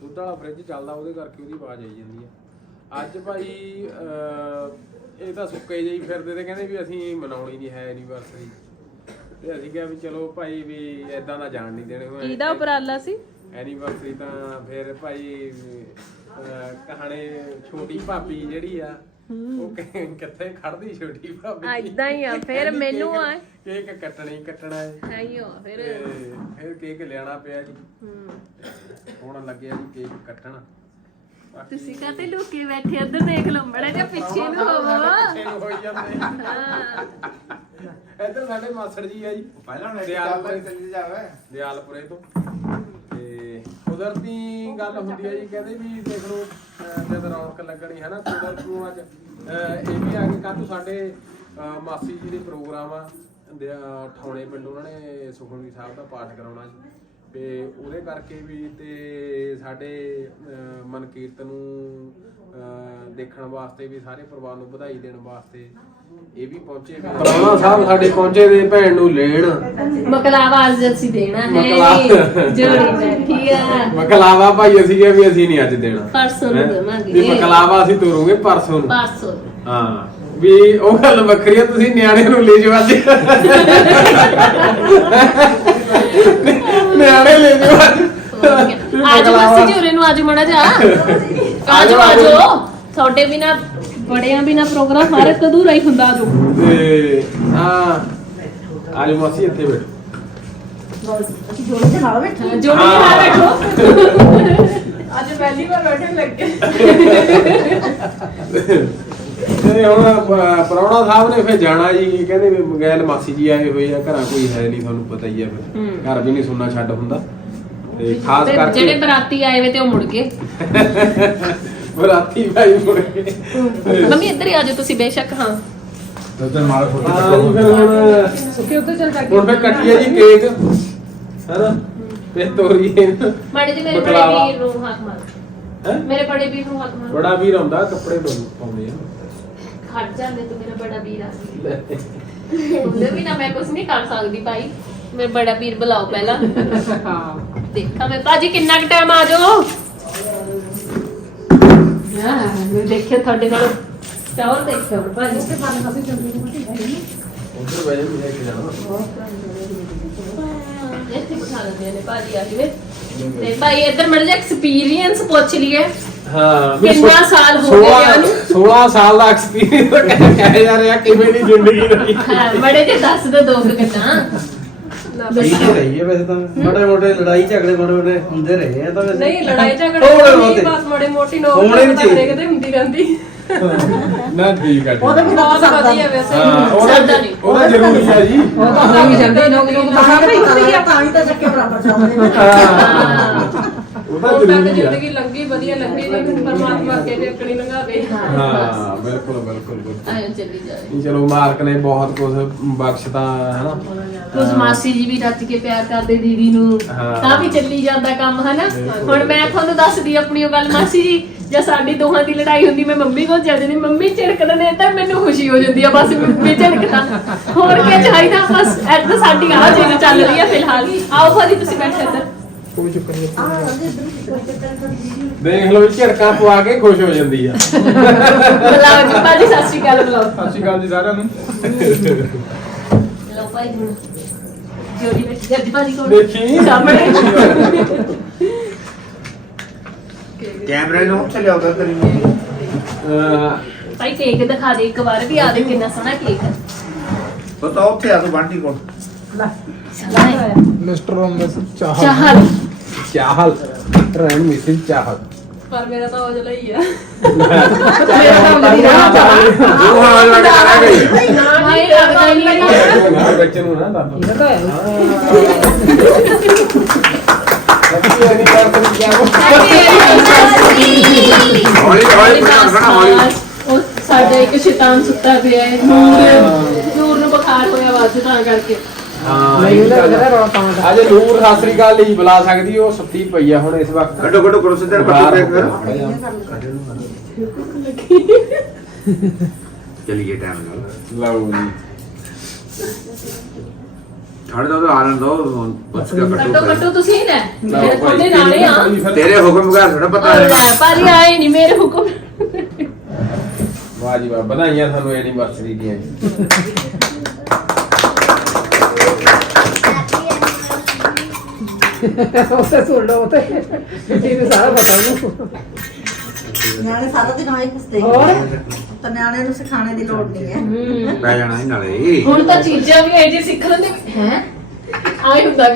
ਦੁੱਧ ਵਾਲਾ ਫ੍ਰਿਜ ਚੱਲਦਾ ਉਹਦੇ ਕਰਕੇ ਉਹਦੀ ਆਵਾਜ਼ ਆਈ ਜਾਂਦੀ ਹੈ। ਅੱਜ ਭਾਈ ਅਹ, ਇਹ ਤਾਂ ਸੁੱਕੇ ਜਿਹੀ ਫਿਰਦੇ ਤੇ ਕਹਿੰਦੇ ਵੀ ਅਸੀਂ ਮਨਾਉਣੀ ਨਹੀਂ ਹੈ ਐਨੀਵਰਸਰੀ ਤੇ ਅਸੀਂ ਕਿਹਾ ਵੀ ਚਲੋ ਭਾਈ ਵੀ ਐਦਾਂ ਦਾ ਜਾਣ ਨਹੀਂ ਦੇਣੇ। ਹੋਏ ਕਿਹਦਾ ਉਪਰਾਲਾ ਸੀ? ਐਨੀਵਰਸਰੀ ਤਾਂ ਫਿਰ ਭਾਈ ਅਹ, ਕਹਾਣੇ ਛੋਟੀ ਭਾਬੀ ਜਿਹੜੀ ਆ ਉਹ ਕਿ- ਕਿੱਥੇ ਖੜਦੀ ਛੋਟੀ ਭਾਬੀ? ਐਦਾਂ ਹੀ ਆ ਫਿਰ ਕਹਿੰਦੀ ਮੈਨੂੰ ਕੇਕ- ਆ। ਕੇਕ ਕੱਟਣਾ ਕੱਟਣਾ ਹੈ ਨਹੀਂ ਹੋ ਫਿਰ। ਤੇ ਫਿਰ ਕੇਕ ਲਿਆਣਾ ਪਿਆ ਜੀ। ਹਮ, ਹੁਣ ਲੱਗਿਆ ਜੀ ਕੇਕ ਕੱਟਣ। ਬਾਕੀ ਤੁਸੀਂ ਕਾਤੇ ਲੁਕੇ ਬੈਠੇ ਉੱਧਰ ਦੇਖ ਲਓ ਮੜਾ ਜਿਹਾ ਪਿੱਛੇ ਨੂੰ ਹੋਵੋ। ਪਿੱਛੇ ਨੂੰ ਹੋਈ ਜਾਂਦੇ। ਹਾਂ। ਇੱਧਰ ਸਾਡੇ ਮਾਸੜ ਜੀ ਆ ਜੀ। ਪਹਿਲਾਂ ਜਾਵੇ। ਦਿਆਲਪੁਰੇ ਤੋਂ। ਕੁਦਰਤੀ ਗੱਲ ਹੁੰਦੀ ਹੈ ਜੀ, ਕਹਿੰਦੇ ਵੀ ਦੇਖ ਲਓ, ਅਹ ਜਦ ਰੌਣਕ ਲੱਗਣੀ ਹੈ ਨਾ ਕੁਦਰਤ ਨੂੰ ਅੱਜ, ਅਹ ਇਹ ਵੀ ਆ ਕੇ ਕੱਲ ਸਾਡੇ, ਅਹ ਮਾਸੀ ਜੀ ਦੇ ਪ੍ਰੋਗਰਾਮ ਆ, ਦੇ- ਅਹ ਠਾਉਣੇ ਪਿੰਡ ਉਹਨਾਂ ਨੇ ਸੁਖਮਨੀ ਸਾਹਿਬ ਦਾ ਪਾਠ ਕਰਾਉਣਾ ਜੀ। ਤੇ ਉਹਦੇ ਕਰਕੇ ਵੀ ਤੇ ਸਾਡੇ, ਅਹ ਮਨ ਕੀਰਤਨ ਨੂੰ ਦੇਖਣ ਵਾਸਤੇ ਵੀ ਸਾਰੇ ਪਰਿਵਾਰ ਨੂੰ ਵਧਾਈ ਦੇਣ ਵਾਸਤੇ ਇਹ ਵੀ ਪਹੁੰਚੇ ਪ੍ਰਾਹੁਣਾ ਸਾਹਿਬ ਸਾਡੇ ਪਹੁੰਚੇ ਦੇ ਭੈਣ ਨੂੰ ਲੈਣ। ਮਕਲਾਵਾ ਅੱਜ ਅਸੀਂ ਦੇਣਾ ਹੈ। ਮਕਲਾਵਾ। ਜੋੜੀ ਬੈਠੀ ਆ। ਮਕਲਾਵਾ ਭਾਈ ਅਸੀਂ ਕਿਹਾ ਵੀ ਅਸੀਂ ਨਹੀਂ ਅੱਜ ਦੇਣਾ। ਪਰਸੋਂ ਨੂੰ ਹੈਂ? ਦੇਵਾਂਗੇ। ਵੀ ਮਕਲਾਵਾ ਅਸੀਂ ਤੋਰੂਗੇ ਪਰਸੋਂ ਨੂੰ। ਪਰਸੋਂ ਹਾਂ। ਵੀ ਉਹ ਗੱਲ ਵੱਖਰੀ ਆ ਤੁਸੀਂ ਨਿਆਣੇ ਨੂੰ ਲੈ ਜਾਓ ਅੱਜ। <laughs> ਨਿਆਣੇ ਲੈ ਜਾਓ ਅੱਜ। ਵੀ ਅੱਜ ਮਕਲਾਵਾ। ਬਸ ਜੂਰੇ ਨੂੰ ਅੱਜ ਮੜਾ ਜਾ ਆਜੋ ਆਜੋ ਤੁਹਾਡੇ ਬਿਨਾ ਬੜਿਆਂ ਬਿਨਾ ਪ੍ਰੋਗਰਾਮ ਹਰ ਇੱਕ ਅਧੂਰਾ ਹੀ ਹੁੰਦਾ ਆਜੋ। ਤੇ ਹਾਂ ਅੱਜ ਮਾਸੀ ਇੱਥੇ ਬੈਠੋ। ਜੋੜੀ ਦੇ ਨਾਲ ਬੈਠੇ ਜੋੜੀ ਨਾਲ ਬੈਠੋ। ਅੱਜ ਪਹਿਲੀ ਵਾਰ ਬੈਠਣ ਲੱਗੇ। ਤੇ ਹੁਣ ਪ- ਪ੍ਰਾਹੁਣਾ ਸਾਹਿਬ ਨੇ ਫਿਰ ਜਾਣਾ ਜੀ। ਕਹਿੰਦੇ ਵੀ ਮਗੈਲ ਮਾਸੀ ਜੀ ਆਏ ਹੋਏ ਆ ਘਰਾਂ ਕੋਈ ਹੈ ਨਹੀਂ ਤੁਹਾਨੂੰ ਪਤਾ ਹੀ ਆ ਫਿਰ। ਘਰ ਵੀ ਨਹੀਂ ਸੁਣਨਾ ਛੱਡ ਹੁੰਦਾ। ਤੇ ਖਾਸ ਤੇ ਕਰਕੇ ਜਿਹੜੇ ਬਰਾਤੀ ਆਏ ਵੇ ਤੇ ਉਹ ਮੁੜ ਗਏ। ਬਰਾਤੀ ਭਾਈ ਮੁੜ ਕੇ ਮੰਮੀ ਇੱਧਰ ਹੀ ਆਜੋ ਤੁਸੀਂ ਬੇਸ਼ੱਕ ਹਾਂ। ਹਾਂ ਜੀ ਫਿਰ ਹੁਣ ਸੁੱਕੇ ਉੱਤੇ ਚੱਲ ਜਾ ਹੁਣ ਫਿਰ ਕੱਟੀਏ ਜੀ ਕੇਕ। ਹੈਨਾ? ਫਿਰ ਤੋਰੀਏ। ਮਾੜੇ ਜੀ ਮੇਰੇ ਬੜੇ ਬਕਲਾਵਾ। ਵੀਰ ਨੂੰ ਹੱਥ ਮਾਰ ਹੈਂ? ਮੇਰੇ ਬੜੇ ਵੀਰ ਨੂੰ ਹੱਥ ਮਾਰ ਬੜਾ ਵੀਰ ਆਉਂਦਾ ਕੱਪੜੇ ਤੋਂ ਪਾਉਂਦੇ ਆ। ਖੜ ਜਾਂਦੇ ਤੂੰ ਮੇਰਾ ਬੜਾ ਵੀਰ ਆ। ਉਹਦੇ ਵੀ ਨਾ ਮੈਂ ਕੁਝ ਨਹੀਂ ਕਰ ਸਕਦੀ ਭਾਈ। ਮੇਰਾ ਬੜਾ ਵੀਰ ਬੁਲਾਓ ਪਹਿਲਾਂ। ਹਾਂ। ਦੇਖਾਂ ਮੈਂ। ਭਾਜੀ ਕਿੰਨਾ ਕੁ ਟਾਈਮ ਆ ਜਾਓ? ਹਾਂ ਮੈਂ ਦੇਖਿਆ ਤੁਹਾਡੇ ਨਾਲ। ਟਾਵਰ ਦੇਖਿਆ ਭਾਜੀ। ਉਧਰ ਵਜੇ ਵੀ ਲੈ ਕੇ ਜਾਣਾ ਇੱਥੇ ਬਿਠਾ ਲੈਂਦੇ ਨੇ ਭਾਜੀ ਆ ਜਿਵੇਂ ਤੇ ਭਾਈ ਇੱਧਰ ਮਿਲ ਜਾ ਐਕਸਪੀਰੀਅੰਸ ਪੁੱਛ ਲਈਏ। ਹਾਂ ਕਿੰਨਾ ਸਾਲ ਹੋ ਗਏ ਨੂੰ? 16 ਸਾਲ ਦਾ ਐਕਸਪੀਰੀਅੰਸ ਕਹਿ ਜਾ ਰਿਹਾ ਕਿਵੇਂ ਦੀ ਜ਼ਿੰਦਗੀ ਰਹੀ। ਹਾਂ ਬੜੇ ਜੇ ਦੱਸ ਦੋ ਦੋ ਕੁ ਗੱਲਾਂ ਸਹੀ ਤੇ ਰਹੀ ਹੈ ਵੈਸੇ ਤਾਂ। ਮਾੜੇ ਮੋਟੇ ਲੜਾਈ ਝਗੜੇ ਮਾੜੇ ਮੋਟੇ ਹੁੰਦੇ ਰਹੇ ਆ ਤਾਂ ਵੈਸੇ। ਨਹੀਂ ਲੜਾਈ ਝਗੜੇ ਨਹੀਂ। ਬਸ ਮੋੜੇ ਮੋਟੀ ਨੋਕ ਹੋਣੇ ਵੀ ਚਾਹੀਦੇ। ਦੇਖਦੇ ਹੁੰਦੀ ਰਹਿੰਦੀ। ਨਾ ਠੀਕ ਹੈ ਉਹਦੇ ਵੀ ਬਹੁਤ ਵਧੀਆ ਵੈਸੇ। ਹਾਂ ਉਹਦਾ ਸਰਦਾ ਨਹੀਂ। ਉਹਦਾ ਜ਼ਰੂਰੀ ਹੈ ਜੀ। ਉਹ ਤਾਂ ਹੋ। ਹੀ। ਜਾਂਦੇ ਲੋਕ ਲੋਕ ਤਾਂ ਤਾਂ ਹੀ ਤਾਂ ਚੱਕੇ ਬਰਾਬਰ ਚੱਲਦੇ ਨੇ। ਹਾਂ। ਉਹਦਾ ਹੁਣ ਤੱਕ ਜ਼ਰੂਰੀ ਹੈ ਜ਼ਿੰਦਗੀ ਲੰਗੀ ਵਧੀਆ ਲੰਗੀ ਨਹੀਂ ਪਰਮਾਤਮਾ ਅੱਗੇ ਤੇ ਆਪਣੀ ਲੰਘਾਵੇ ਹਾਂ ਬਿਲਕੁਲ ਬਿਲਕੁਲ ਬਿਲਕੁਲ। ਆਇਓ ਚੱਲੀ ਜਾਏ ਨਹੀਂ, ਚਲੋ ਮਾਲਕ ਨੇ ਬਹੁਤ ਕੁਝ ਬਖਸ਼ਤਾ ਹੈਨਾ? ਕੁਝ ਮਾਸੀ ਜੀ ਵੀ ਰੱਜ ਕੇ ਪਿਆਰ ਕਰਦੇ ਦੀਦੀ ਨੂੰ। ਹਾਂ। ਤਾਂ ਵੀ ਚੱਲੀ ਜਾਂਦਾ ਕੰਮ ਹਨਾ? ਬਿਲਕੁਲ। ਹੁਣ ਮੈਂ ਤੁਹਾਨੂੰ ਦੱਸਦੀ ਆਪਣੀ ਉਹ ਗੱਲ ਮਾਸੀ ਜੀ ਜੇ ਸਾਡੀ ਦੋਹਾਂ ਦੀ ਲੜਾਈ ਹੁੰਦੀ ਮੈਂ ਮੰਮੀ ਕੋਲ ਜਾਂਦੀ ਮੰਮੀ ਝਿੜਕਦੇ ਨੇ ਤਾਂ ਮੈਨੂੰ ਖੁਸ਼ੀ ਹੋ ਜਾਂਦੀ ਆ ਬਸ ਮੰਮੀ ਝਿੜਕਦਾ। ਹੋਰ ਕੀ ਚਾਹੀਦਾ? ਬਸ ਐਡ ਤਾਂ ਸਾਡੀ ਆਹ ਚੀਜ਼ ਚੱਲ ਰਹੀ ਆ ਫਿਲਹਾਲ। ਆਓ ਭਾਜੀ ਤੁਸੀਂ ਬੈਠੋ ਇੱਧਰ। ਕੋਈ ਚੱਕਰ ਨਹੀਂ ਦੇਖ ਲਓ ਜੀ ਝੜਕਾਂ ਪਵਾ ਕੇ ਖੁਸ਼ ਹੋ ਜਾਂਦੀ ਆ। ਬੁਲਾਓ ਜੀ ਭਾਜੀ ਸਤਿ ਸ਼੍ਰੀ ਅਕਾਲ ਬੁਲਾਓ। ਸਤਿ ਸ਼੍ਰੀ ਅਕਾਲ ਜੀ ਸਾਰਿਆਂ ਨੂੰ। ਲਓ ਭਾਈ ਹੁਣ ਜੋੜੀ ਵਿੱਚ ਜੱਜ ਭਾਜੀ ਕੋਲ। ਦੇਖੀ। ਸਾਹਮਣੇ। ਕੈਮਰੇ ਨੂੰ ਉੱਥੇ ਲਿਆਉਂਦਾ ਤੇਰੀ ਅਹ, ਭਾਈ ਕੇਕ ਦਿਖਾ ਦੇ ਇੱਕ ਵਾਰ ਵੀ ਆ ਦੇ ਕਿੰਨਾ ਸੋਹਣਾ ਕੇਕ ਹੈ ਪਤਾ ਉੱਥੇ ਆ ਤੂੰ ਬੰਟੀ ਕੋਲ। ਮਿਸਟਰ ਰਮਸ ਚਾਹਲ ਚਾਹਲ ਚਾਹਲ ਟ੍ਰੈਂਡ ਮਿਸਿਸ ਚਾਹਲ ਪਰ ਮੇਰਾ ਤਾਂ ਔਜਲਾ ਹੀ ਆ ਮੇਰਾ ਤਾਂ ਅੰਦਰ ਹੀ ਰਹਿਣਾ ਚਾਹੀਦਾ ਉਹ ਹਾਲ ਵਾਲਾ ਕਰਾਂਗੇ ਹਾਏ ਲੱਗਦਾ ਹੀ ਨਹੀਂ ਨਾ ਬੱਚੇ ਨੂੰ ਨਾ ਦੱਸ ਇਹ ਤਾਂ ਹੈ ਬੱਚੇ ਨਹੀਂ ਕਰ ਸਕਦੀ ਕਿਆ ਹੌਲੀ ਹੌਲੀ ਬਣਾ ਬਣਾ ਹੌਲੀ ਉਹ ਸਾਡਾ ਇੱਕ ਸ਼ੈਤਾਨ ਸੁੱਤਾ ਪਿਆ ਹੈ ਨੂਰ ਨੂਰ ਨੂੰ ਬੁਖਾਰ ਹੋਇਆ ਵਾ ਅੱਜ ਤਾਂ ਕਰਕੇ ਹਾਂ ਨਹੀਂ ਕਿਹੜਾ ਰੌਲਾ ਪਾਉਂਦਾ ਅਜੇ ਨੂਰ ਸਤਿ ਸ੍ਰੀ ਅਕਾਲ ਲਈ ਬੁਲਾ ਸਕਦੀ ਉਹ ਸੁੱਤੀ ਪਈ ਆ ਹੁਣ ਇਸ ਵਕਤ। ਕੱਢੋ ਕੱਢੋ ਕਰੋ ਸਿੱਧੇ ਪੱਟੂ ਪੈਕ ਕਰ। ਚਲੀਏ ਟਾਈਮ ਨਾਲ। ਲਓ ਜੀ। ਛੱਡ ਦੋ ਆਨੰਦ ਦੋ ਬਸ ਕਰ ਕੱਟੋ ਕੱਟੋ ਕੱਟੋ ਤੁਸੀਂ ਲੈ ਲਓ ਮੇਰੇ ਭਾਈ, ਨਾਲੇ ਆ। ਤੇਰੇ ਹੁਕਮ ਦਾ ਥੋੜਾ ਪਤਾ ਹੈ ਲੈ ਭਾਜੀ ਆਏ ਨਹੀਂ ਮੇਰੇ ਹੁਕਮ। ਵਾਹ ਜੀ ਵਾਹ ਵਧਾਈਆਂ ਤੁਹਾਨੂੰ ਐਨੀਵਰਸਰੀ ਦੀਆਂ। ਉਸੇ ਸੁਣ ਲਓ ਤੇ ਇਹਨੂੰ ਸਾਰਾ ਪਤਾ ਉਹਨੂੰ। ਨਿਆਣੇ ਸਾਰਾ ਦਿਨ ਆਏ ਪੁੱਛਦੇ ਹੋਰ? ਤਾਂ ਨਿਆਣੇ ਨੂੰ ਸਿਖਾਣੇ ਦੀ ਲੋੜ ਨਹੀਂ ਹੈ। ਹੂੰ। ਪੈ ਜਾਣਾ ਹੀ ਨਾਲੇ। ਹੁਣ ਤਾਂ ਚੀਜ਼ਾਂ ਵੀ ਇਹ ਜੀ ਸਿੱਖ ਲੈਂਦੇ ਹੈ? ਆਏ ਹੁੰਦਾ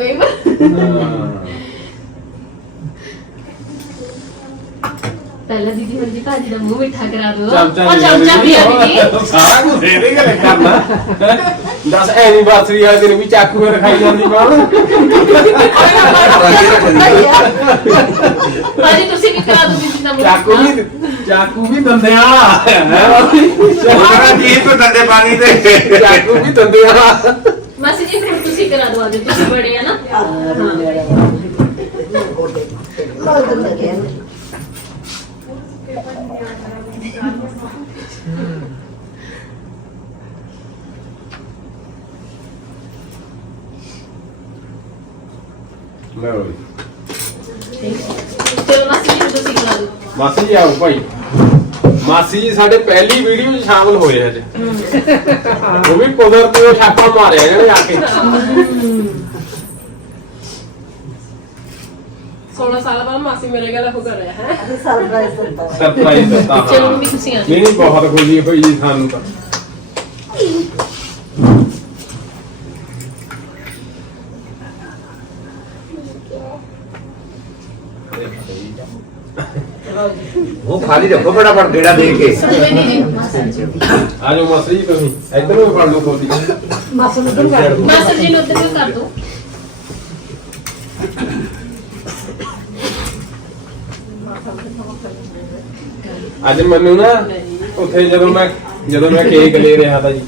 ਪਹਿਲਾਂ ਦੀਦੀ ਹੁਣ ਜੀ ਭਾਜੀ ਦਾ ਮੂੰਹ ਮਿੱਠਾ ਕਰਾ ਦੋ ਚਮਚਾ ਉਹ ਚਮਚਾ ਵੀ ਆ ਦੀਦੀ। ਸਾਰਾ ਕੁਝ ਦੇ ਦੇ ਗੱਲ ਕਰਨਾ ਦੱਸ ਐਨੀਵਰਸਰੀ ਵਾਲੇ ਦਿਨ ਵੀ ਚਾਕੂ ਰਖਾਈ ਜਾਂਦੀ ਕੌਣ ਭਾਜੀ ਤੁਸੀਂ ਵੀ ਕਰਾ ਦੋ ਦੀਦੀ ਦਾ ਮੂੰਹ। ਚਾਕੂ। ਵੀ ਚਾਕੂ ਵੀ ਦੰਦੇ ਵਾਲਾ ਹੈ? ਉਹਨਾਂ ਕੀ ਤੋਂ ਦੰਦੇ ਪਾਣੀ ਤੇ? ਚਾਕੂ ਵੀ ਦੰਦੇ ਵਾਲਾ ਮਾਸੀ ਜੀ ਫਿਰ ਤੁਸੀਂ ਕਰਾ ਦੋ ਆਜੋ ਤੁਸੀਂ ਬੜੇ ਆ ਨਾ। ਬਹੁਤ ਲਓ ਜੀ। ਚਲੋ ਮਾਸੀ ਜੀ ਤੁਸੀਂ ਕਰਾ ਦੋ ਮਾਸੀ ਜੀ ਆਓ ਭਾਈ। ਮਾਸੀ ਜੀ ਸਾਡੇ ਪਹਿਲੀ ਵੀਡੀਓ 'ਚ ਸ਼ਾਮਲ ਹੋਏ ਅੱਜ ਉਹ ਵੀ ਕੁਦਰਤੀ ਉਹ ਛਾਪਾ ਮਾਰਿਆ ਜਿਹੜੇ ਆ ਕੇ। 16 ਸਾਲ ਬਾਅਦ ਮਾਸੀ ਮੇਰੇ ਗੱਲ ਹੋ ਕਰ ਰਿਹਾ ਹੈ। ਸਰਪ੍ਰਾਈਜ਼ ਦਿੱਤਾ ਸਰਪ੍ਰਾਈਜ਼ ਦਿੱਤਾ। ਹਾਂ। ਚਲੋ ਮੰਮੀ ਤੁਸੀਂ ਆ ਜਾਓ। ਨਹੀਂ ਨਹੀਂ ਬਹੁਤ ਖੁਸ਼ੀ ਹੈ ਭਾਈ ਜੀ ਸਾਨੂੰ ਤਾਂ। ਰੱਖੋ ਫਟਾਫਟ ਗੇੜਾ ਦੇ ਕੇ। ਜੀ ਜੀ ਆ ਜਾਓ ਜੀ ਤੁਸੀਂ। ਇੱਧਰ ਨੂੰ ਵੀ ਫੜ ਲਓ ਖੋਦੀ ਮਾਸੂ ਨੂੰ ਕਰ ਮਾਸਟਰ ਜੀ ਨੂੰ ਉੱਧਰ ਵੀ ਕਰ ਦੋ ਅੱਜ ਮੈਨੂੰ ਨਾ ਉੱਥੇ ਜਦੋਂ ਮੈਂ ਜਦੋਂ ਮੈਂ ਕੇਕ ਲੈ ਰਿਹਾ ਤਾਂ ਜੀ।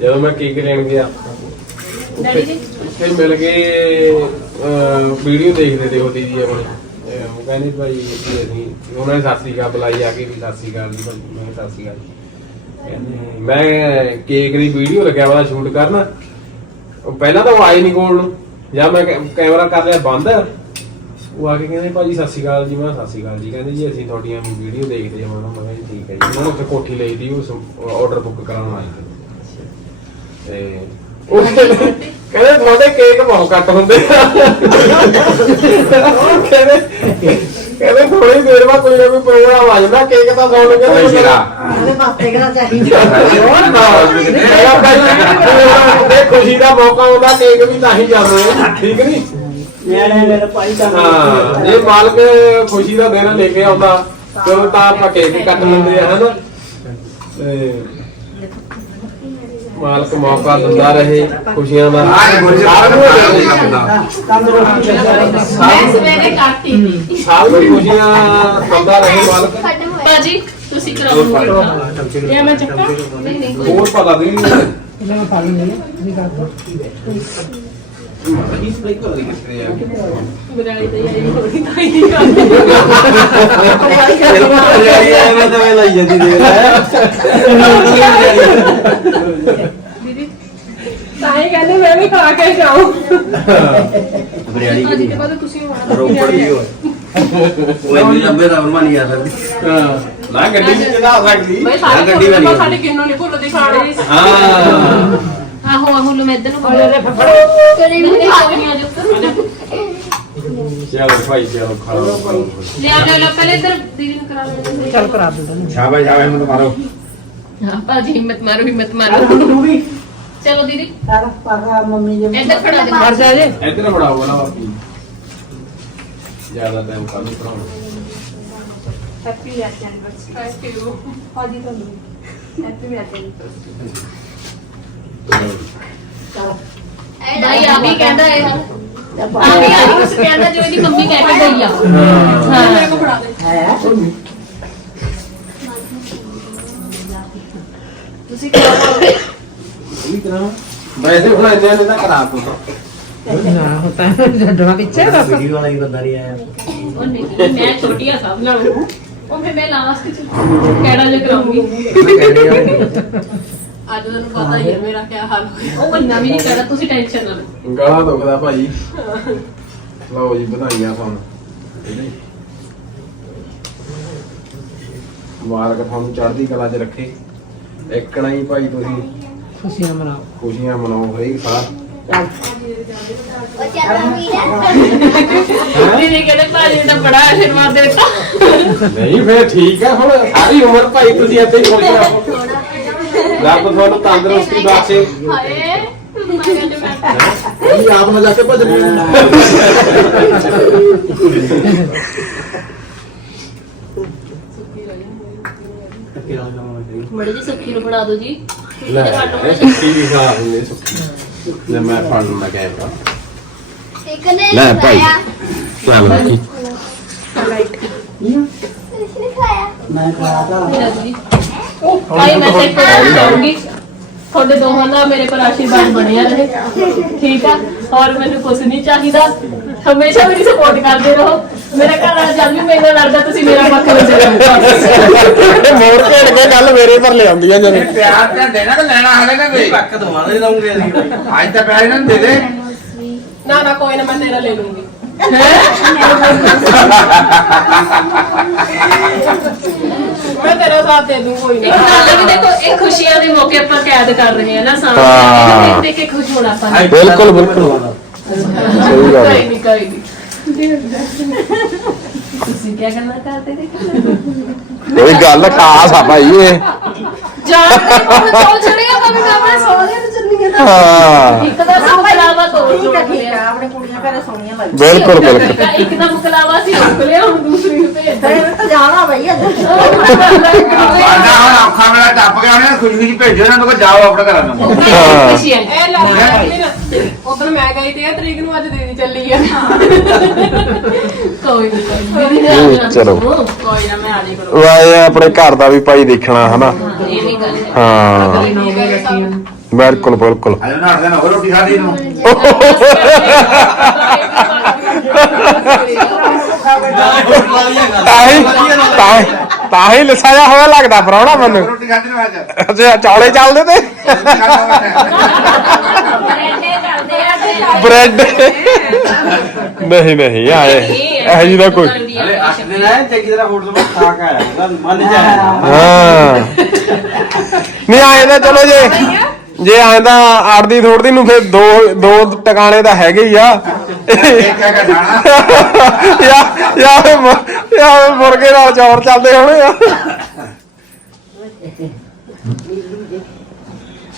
ਜਦੋਂ ਮੈਂ ਕੇਕ ਲੈਣ ਗਿਆ। ਡੈਡੀ ਜੀ। ਉੱਥੇ ਮਿਲ ਗਏ ਵੀਡੀਓ ਦੇਖਦੇ ਤੇ ਉਹ ਦੀਦੀ ਆਪਣੇ। ਤੇ ਉਹ ਕਹਿੰਦੀ ਭਾਈ ਜੀ ਅਸੀਂ ਉਹਨਾਂ ਨੇ ਸਤਿ ਸ੍ਰੀ ਅਕਾਲ ਬੁਲਾਈ ਆ ਕੇ ਵੀ ਸਤਿ ਸ੍ਰੀ ਅਕਾਲ ਜੀ ਭਾਈ ਮੈਂ ਕੇਕ ਦੀ ਵੀਡੀਓ ਲੱਗਿਆ ਵਾ ਸ਼ੂਟ ਕਰਨ। ਉਹ ਪਹਿਲਾਂ ਤਾਂ ਉਹ ਆਏ ਨਹੀਂ ਕੋਲ ਨੂੰ ਜਾਂ ਮੈਂ ਕੈਮਰਾ ਕਰ ਲਿਆ ਬੰਦ। ਉਹ ਆ ਕੇ ਕਹਿੰਦੇ ਭਾਜੀ ਸਤਿ ਸ਼੍ਰੀ ਅਕਾਲ ਜੀ। ਮੈਂ ਸਤਿ ਸ਼੍ਰੀ ਅਕਾਲ ਜੀ। ਕਹਿੰਦੇ ਜੀ ਅਸੀਂ ਤੁਹਾਡੀਆਂ ਵੀਡੀਓ ਦੇਖਦੇ ਹਾਂ ਮੈਂ ਕਿਹਾ ਜੀ ਠੀਕ ਹੈ ਜੀ। ਉਹਨਾਂ ਉੱਥੇ ਕੋਠੀ ਲਈ ਦੀ ਉਹ ਆਰਡਰ ਬੁੱਕ ਕਰਾਉਣ ਆਏ ਤੇ ਉਹ ਕਹਿੰਦੇ ਤੁਹਾਡੇ ਕੇਕ ਬਹੁਤ ਘੱਟ ਹੁੰਦੇ ਆ। ਕਹਿੰਦੇ ਕਹਿੰਦੇ ਥੋੜੀ ਦੇਰ ਬਾਅਦ ਕੋਈ ਨਾ ਕੋਈ ਪ੍ਰੋਗਰਾਮ ਆ ਜਾਂਦਾ ਕੇਕ ਤਾਂ ਸੌਣ ਲੱਗੇ ਓਏ ਸ਼ੇਰਾ ਉਹਦੇ ਪਾਸੇ ਕਿਹੜਾ ਚਾਹੀਦਾ ਤੇ ਖੁਸ਼ੀ ਦਾ ਮੌਕਾ ਆਉਂਦਾ ਕੇਕ ਵੀ ਤਾਂ ਹੀ ਜਾਂਦੇ ਆ ਠੀਕ ਨਹੀਂ? ਨਿਆਣੇ ਮੇਰੇ ਭਾਈ ਦਾ ਹਾਂ ਜੇ ਮਾਲਕ ਖੁਸ਼ੀ ਦਾ ਦਿਨ ਲੈ ਕੇ ਆਉਂਦਾ ਤਾਂ ਆਪਾਂ ਕੇਕ ਕੱਟ ਲੈਂਦੇ ਆ ਹਨਾ? ਤੇ ਮਾਲਕ ਮੌਕਾ ਦਿੰਦਾ ਰਹੇ ਖੁਸ਼ੀਆਂ ਦਾ ਦਾ ਮੈਂ ਸਵੇਰੇ ਕੱਟਤੀ ਸੀ ਸਾਲ ਨੂੰ ਖੁਸ਼ੀਆਂ ਦਿੰਦਾ ਰਹੇ ਮਾਲਕ। ਭਾਜੀ ਤੁਸੀਂ ਕਰਾਓ। ਇਹ ਮੈਂ ਚੱਕਾ? ਨਹੀਂ ਨਹੀਂ ਹੋਰ ਪਤਾ ਨਹੀਂ ਨੂੰ ਦੋ ਤਾਂ ਹੀ। ਨਹੀਂ ਕਰਦੀ ਰਿਆਈ ਐਵੇਂ ਤਾਂ ਲਾਈ ਜਾਂਦੀ ਦੇ ਤਾਂ ਹੀ ਕਹਿੰਦੇ ਮੈਂ ਵੀ ਖਾ ਕੇ ਜਾਉਂ ਬਰਿਆੜੀ ਅੱਜ ਦੇ ਬਾਅਦ ਤੁਸੀਂ ਹੋਣਾ ਰੋਪੜ ਵੀ ਹੋਏ ਉਹ ਇੰਨੀ ਲੰਬੇ ਦਾ ਨਹੀਂ ਆ ਸਕਦੀ ਨਾ ਗੱਡੀ ਚ ਚੜਾ ਸਕਦੀ। ਬਈ ਹਾਂ, ਸਾਰੇ ਗੱਡੀ ਵਾਲੀ ਸਾਡੇ ਕਿੰਨੂ ਨਹੀਂ ਭੁੱਲਦੀ ਖਾਣੇ ਹਾਂ। ਆਹੋ ਆਹੋ ਲੋ ਮੈਂ ਇਧਰ ਨੂੰ ਕਰੇ ਵੀ ਨਹੀਂ ਆ ਜੋ ਚਲੋ ਭਾਈ ਚਲੋ ਖਾਓ। ਲਿਆ ਲਿਆ ਲਿਆ, ਪਹਿਲੇ ਇਧਰ ਦੀਦੀ ਨੂੰ ਕਰਾ ਲੈਂਦੇ ਚੱਲ ਕਰਾ ਦਿੰਦਾ ਸ਼ਾਬਾਸ਼ ਸ਼ਾਬਾਸ਼ ਮੈਨੂੰ ਮਾਰੋ। ਹਾਂ ਭਾਜੀ ਹਿੰਮਤ ਮਾਰੋ ਹਿੰਮਤ ਮਾਰੋ। ਚਲੋ ਦੀਦੀ। ਸਾਰਾ ਪਾਗਾ ਮੰਮੀ ਜੀ। ਇੱਧਰ ਫੜਾ ਦੇ। ਕਰ ਜਾ ਜੇ। ਇੱਧਰ ਫੜਾਓ ਨਾ ਬਾਕੀ ਜ਼ਿਆਦਾ ਟਾਈਮ ਕਾਹਨੂੰ ਪੜਾਉਣਾ ਹੈਪੀ ਐਨੀਵਰਸਰੀ ਥੈਂਕ ਯੂ ਭਾਜੀ ਤੁਹਾਨੂੰ। ਹੈਪੀ ਐਨੀਵਰਸਰੀ ਭਾਈ ਆ ਵੀ ਕਹਿੰਦਾ ਇਹ। ਆ ਵੀ ਆ ਵੀ ਕੁਝ ਕਹਿੰਦਾ ਜੋ ਇਹਦੀ ਮੰਮੀ ਕਹਿ ਕੇ ਗਈ ਆ। ਮੇਰੇ ਕੋ ਫੜਾ ਦੇ ਹੈ। ਤੁਸੀਂ ਕਰਾਓ ਇਹ ਕਰਾਂ ਵੈਸੇ ਹੁਣ ਇੰਨੇ ਨੇ ਤਾਂ ਕਰਾ ਤੂੰ ਤਾਂ। ਨਾ ਹੁੰਦਾ ਛੱਡਣਾ ਪਿੱਛੇ ਬਸ। ਵੀਡੀਓ ਵਾਲਾ ਹੀ ਬੰਦਾ ਨਹੀਂ ਆਇਆ। ਉਹ ਨਹੀਂ ਮੈਂ ਛੋਟੀ ਆ ਸਭ ਨਾਲੋਂ। ਉਹ ਫਿਰ ਮੈਂ ਲਾਸਟ ਚ ਕਿਹੜਾ ਜਿਹਾ ਕਰਾਉਂਗੀ ਅੱਜ ਤੁਹਾਨੂੰ ਪਤਾ ਹੀ ਹੈ ਮੇਰਾ ਕੀ ਹਾਲ ਹੋਇਆ ਉਹ ਇੰਨਾ ਵੀ ਨਹੀਂ ਕਰਦਾ ਤੁਸੀਂ ਟੈਨਸ਼ਨ ਨਾ ਲਓ। ਗਲਾ ਦੁਖਦਾ ਭਾਈ। ਲਓ ਜੀ ਵਧਾਈਆਂ ਤੁਹਾਨੂੰ। ਮੁਬਾਰਕ ਤੁਹਾਨੂੰ ਚੜ੍ਹਦੀ ਕਲਾ 'ਚ ਰੱਖੇ। ਇੱਕਣਾ ਹੀ ਭਾਈ ਤੁਸੀਂ। ਖੁਸ਼ੀਆਂ ਮਨਾਓ। ਖੁਸ਼ੀਆਂ ਮਨਾਓ ਹਰੇਕ ਸਾਲ। ਦੀਦੀ ਕਹਿੰਦੇ ਭਾਜੀ ਦਾ ਬੜਾ ਆਸ਼ੀਰਵਾਦ ਦਿੱਤਾ। ਨਹੀਂ ਫੇਰ ਠੀਕ ਆ ਹੁਣ ਸਾਰੀ ਉਮਰ ਭਾਈ ਤੁਸੀਂ ਇੱਥੇ ਹੀ ਖੁਸ਼ ਰਹੋ ਰੱਬ ਤੁਹਾਨੂੰ ਤੰਦਰੁਸਤੀ ਬਖਸ਼ੇ। ਹਾਏ ਇਹ ਆਪ ਨਾ ਜਾ ਕੇ ਭੱਜ ਮੜੇ ਜੀ ਨੂੰ ਫੜਾ ਦਿਓ ਜੀ। ਲੈ ਇਹ ਸੁੱਕੀ ਵੀ ਮੈਂ ਫੜ ਮੈਂ ਇੱਕ ਨੇ ਲੈ ਭਾਈ ਚੱਲ ਬਾਕੀ ਲਾਈਟ ਮੈਂ ਖਾਇਆ ਤਾਂ ਭਾਈ ਮੈਂ ਤੇ ਕੋਲ ਜਾਊਂਗੀ ਤੁਹਾਡੇ ਦੋਹਾਂ ਦਾ ਮੇਰੇ ਪਰ ਆਸ਼ੀਰਵਾਦ ਬਣਿਆ ਰਹੇ। ਠੀਕ ਆ? ਔਰ ਮੈਨੂੰ ਕੁਝ ਨਹੀਂ ਚਾਹੀਦਾ। ਹਮੇਸ਼ਾ ਮੇਰੀ ਸਪੋਰਟ ਕਰਦੇ ਰਹੋ। ਮੇਰਾ ਘਰ ਵਾਲਾ ਜਦ ਵੀ ਮੇਰੇ ਨਾਲ ਲੜਦਾ ਤੁਸੀਂ ਮੇਰਾ ਪੱਖ ਨਹੀਂ ਚੱਲਦਾ ਮੋੜ ਘੇੜ ਕੇ ਗੱਲ ਮੇਰੇ ਪਰ ਲਿਆਉਂਦੀਆਂ ਜਦੋਂ। ਪਿਆਰ ਤਾਂ ਦੇਣਾ ਤਾਂ ਲੈਣਾ ਹਲੇ ਨਾ ਕੋਈ। ਪੱਕ ਦਵਾਣਾ ਹੀ ਦਊਂਗੇ ਅਸੀਂ। ਅੱਜ ਤਾਂ ਪਿਆਰ ਇਹਨਾਂ ਨੂੰ ਦੇ ਦੇ। ਨਾ ਨਾ ਕੋਈ ਨਾ ਮੈਂ ਤੇਰਾ ਲੈ ਲੂੰਗੀ ਮੈਂ ਤੇਰਾ ਸਾਥ ਦੇ ਦੂੰ ਕੋਈ ਇੱਕ ਨਾ ਗੱਲ ਵੀ ਦੇਖੋ ਇਹ ਖੁਸ਼ੀਆਂ ਦੇ ਮੌਕੇ ਆਪਾਂ ਕੈਦ ਕਰ ਰਹੇ ਹਾਂ ਨਾ ਹਾਂ। ਸਾਹਮਣੇ ਦੇਖ ਦੇਖ ਕੇ ਖੁਸ਼ ਹੋਣਾ ਆਪਾਂ ਨੇ। ਬਿਲਕੁਲ ਬਿਲਕੁਲ। ਸਹੀ ਗੱਲ ਕੋਈ ਨਹੀਂ ਕੋਈ ਨਹੀਂ ਤੁਸੀਂ ਕੀ ਕਰਨਾ ਕਰਦੇ ਦੇਖੋ? ਕੋਈ ਗੱਲ ਖਾਸ ਆ ਭਾਈ ਇਹ। ਜਾਣ ਦੇ ਕੋਲ ਛੜਿਆ ਭਾਵੇਂ ਕਾਮੇ ਸੋਹਣੇ ਤੇ ਚੰਨੀਆਂ ਦਾ ਹਾਂ। ਇੱਕ ਦਾ ਮੁਕਲਾਵਾ ਤੋੜ ਠੀਕ ਤੋੜ ਹੈ ਠੀਕ ਲਿਆ ਹੈ ਆਪਣੇ ਕੁੜੀਆਂ ਘਰੇ ਸੋਹਣੀਆਂ ਲੱਗਦੀਆਂ ਬਿਲਕੁਲ ਬਿਲਕੁਲ। ਇੱਕ- ਦਾ ਮੁਕਲਾਵਾ ਸੀ ਰੋਕ ਲਿਆ ਹੁਣ ਦੂਸਰੀ ਨੂੰ ਭੇਜ ਤੇ ਇਹ ਤਾਂ ਜਾਣਾ ਬਈ ਅੱਜ। ਸਾਡਾ ਹੁਣ ਔਖਾ ਮੇਰਾ ਟੱਪ ਗਿਆ ਉਹਨੇ ਖੁਸ਼ੀ ਖੁਸ਼ੀ ਭੇਜੋ ਇਹਨਾਂ ਨੂੰ ਕਹੋ ਜਾਓ ਆਪਣੇ ਘਰਾਂ ਨੂੰ ਹਾਂ। ਇਹ ਉਦੋਂ ਮੈਂ ਗਈ ਤੇ ਤਰੀਕ ਨੂੰ ਅੱਜ ਦੀਦੀ ਚੱਲੀ ਆ। ਕੋਈ ਨਹੀਂ ਚਲੋ। ਕੋਈ ਨਾ ਮੈਂ ਆ ਜੀ ਕਰੋ ਵਾਏ ਆਪਣੇ ਘਰ ਦਾ ਵੀ ਭਾਈ ਦੇਖਣਾ ਹਨਾ? ਇਹ ਵੀ ਗੱਲ ਹੈ। ਹਾਂ। ਬਿਲਕੁਲ ਬਿਲਕੁਲ। ਅੱਜ ਨਾ ਦਿਨ ਹੋਰ ਰੋਟੀ ਖਾਦੀ ਨੂੰ ਤਾਂ ਹੀ ਤਾਂ ਹੀ- ਤਾਂ ਹੀ ਲਿਸਾ ਜਾ ਹੋਇਆ ਲੱਗਦਾ ਪਰੌਣਾ ਮੈਨੂੰ। ਰੋਟੀ ਖਾਦੀ ਨੂੰ ਅੱਜ। ਅੱਛਾ ਚੌਲੇ ਚੱਲਦੇ ਤੇ। ਬ੍ਰੈਡ। ਨਹੀਂ ਨਹੀਂ ਆਏ। ਇਹ ਜੀ ਦਾ ਕੋਈ ਹਲੇ 8 ਦਿਨ ਆਏ ਚੰਗੀ ਤਰ੍ਹਾਂ ਹੋਟਲ ਵਿੱਚ ਖਾ ਕੇ ਆਇਆ। ਉਹਦਾ ਮਨ ਜਾਇਆ ਹਾਂ। ਨਹੀਂ ਆਏ ਤਾਂ ਚਲੋ ਜੇ। ਜੇ ਆਏ ਤਾਂ ਆੜਦੀ ਥੋੜਦੀ ਨੂੰ ਫਿਰ ਦੋ ਦੋ ਟਿਕਾਣੇ ਤਾਂ ਹੈਗੇ ਹੀ ਆ। ਇਹ ਕਿਆ ਕਰਨਾ ਯਾ ਯਾ ਯਾ ਮੁਰਗੇ ਨਾਲ ਚੌਰ ਚੱਲਦੇ ਹੋਣੇ ਆ।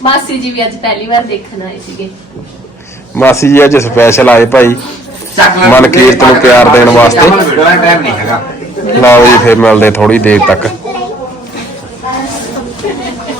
ਮਾਸੀ ਜੀ ਵੀ ਅੱਜ ਪਹਿਲੀ ਵਾਰ ਦੇਖਣ ਆਏ ਸੀਗੇ। ਮਾਸੀ ਜੀ ਅੱਜ ਸਪੈਸ਼ਲ ਆਏ ਭਾਈ। ਮਨਕੀਰਤ ਨੂੰ ਪਿਆਰ ਦੇਣ ਵਾਸਤੇ। ਲਓ ਜੀ ਫਿਰ ਮਿਲਦੇ ਥੋੜੀ ਦੇਰ ਤੱਕ।